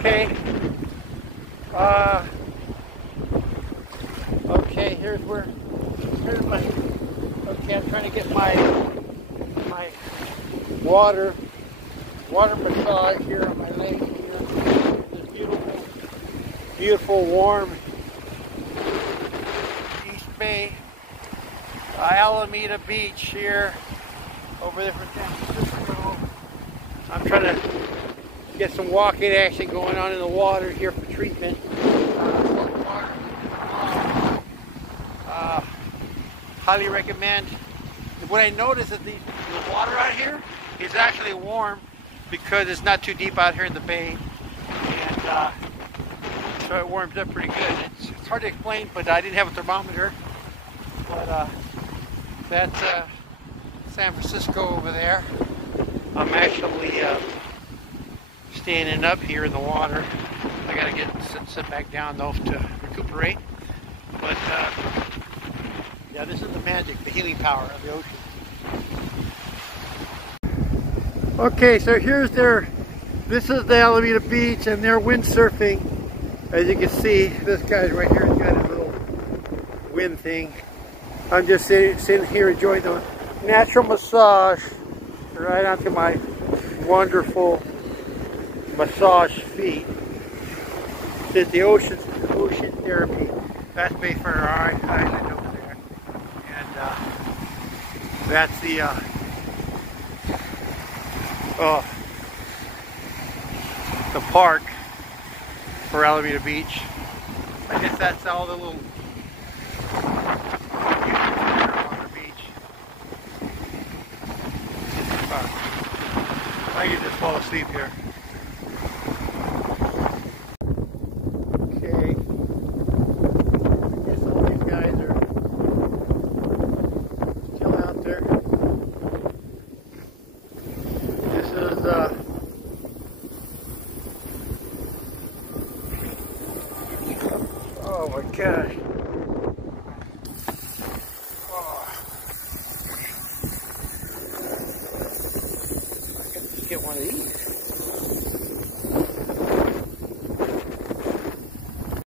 Okay. Okay, here's my, okay, I'm trying to get my water massage here on my leg here. This beautiful, warm East Bay, Alameda Beach here, over there from San Francisco. I'm trying to get some walking action going on in the water here for treatment. Highly recommend. What I noticed is that the water out here is actually warm because it's not too deep out here in the bay, and so it warms up pretty good. It's hard to explain, but I didn't have a thermometer. But that's San Francisco over there. I'm actually standing up here in the water. I gotta sit back down though to recuperate. But yeah, this is the magic, the healing power of the ocean. Okay, so this is the Alameda Beach, and they're windsurfing. As you can see, this guy's right here, he's got his little wind thing. I'm just sitting here enjoying the natural massage right onto my wonderful massage feet. It's the ocean therapy. That's Mayfair Island over there, and that's the park for Alameda Beach. I guess that's all the little on the beach. I can just fall asleep here. Okay. I guess all these guys are still out there. This is oh my gosh. Oh. I can just get one of these.